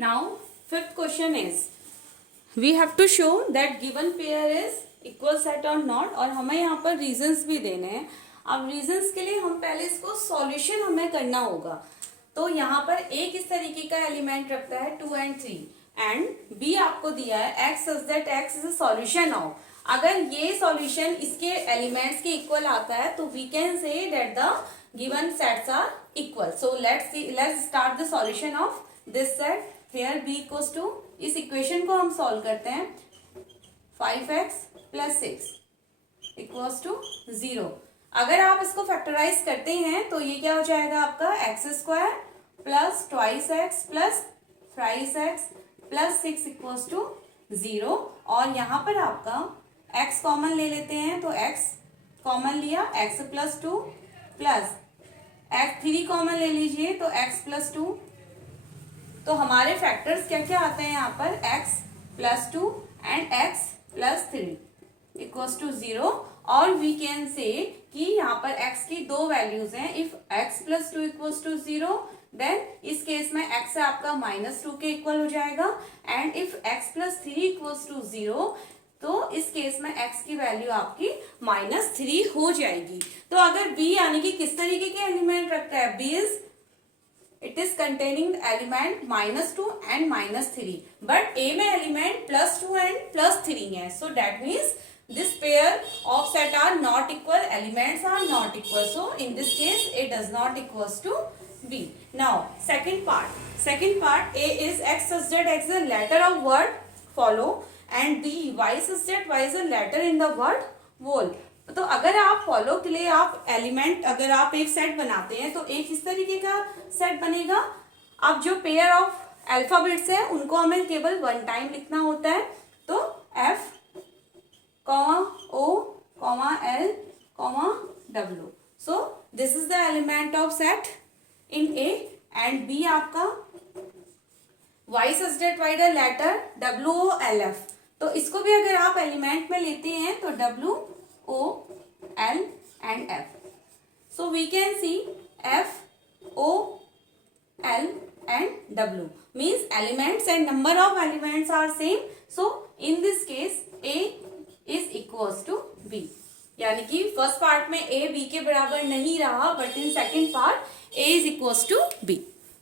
Now, fifth question is, we have to show that given pair is equal set or not, और हमें यहाँ पर reasons भी देने हैं. अब reasons के लिए हम पहले इसको solution हमें करना होगा. तो यहाँ पर A किस तरीके का एलिमेंट रखता है 2 and 3 एंड B आपको दिया है x such that x is a solution of. अगर ये सॉल्यूशन इसके एलिमेंट्स के इक्वल आता है तो we can say that the given sets are equal. So let's start the solution of this set. Here b equals to, इस equation को हम सॉल्व करते हैं 5x + 6 इक्वल्स टू 0. अगर आप इसको फैक्टराइज करते हैं तो ये क्या हो जाएगा आपका x² + 2x + 5x + 6 equals to 0. और यहाँ पर आपका x कॉमन ले लेते हैं तो x कॉमन लिया, x + 2 प्लस x 3 कॉमन ले लीजिए तो x + 2. तो हमारे फैक्टर्स क्या क्या आते हैं यहाँ पर x + 2 and x + 3 equals to 0. और वी कैन से कि यहाँ पर x की दो वैल्यूज हैं. If x + 2 equals to 0 then इस केस में x आपका -2 के इक्वल हो जाएगा. And if x + 3 equals to 0 तो इस केस में x की वैल्यू आपकी -3 हो जाएगी. तो अगर b यानी कि किस तरीके के एलिमेंट रखता है, b it is containing element -2 and -3, but a में एलिमेंट +2 एंड +3 है. So that means this pair of set are not equal, elements are not equal. So in this case a does not equals to b. Now second part a is x such that x is a letter of word follow and b y such that y is a letter in the word whole. तो अगर आप follow के लिए आप element अगर आप एक set बनाते हैं तो एक इस तरीके का सेट बनेगा. अब जो पेयर ऑफ अल्फाबेट्स है उनको हमें केवल वन टाइम लिखना होता है. तो f, O, L, W. So this is the element of set in A and B आपका y such that y the letter W O L F. तो इसको भी अगर आप एलिमेंट में लेते हैं तो W O L and F. So we can see F O L and W means elements and number of elements are same. So in this case A is equals to B. यानी कि first part में A B के बराबर नहीं रहा, but in second part A is equals to B.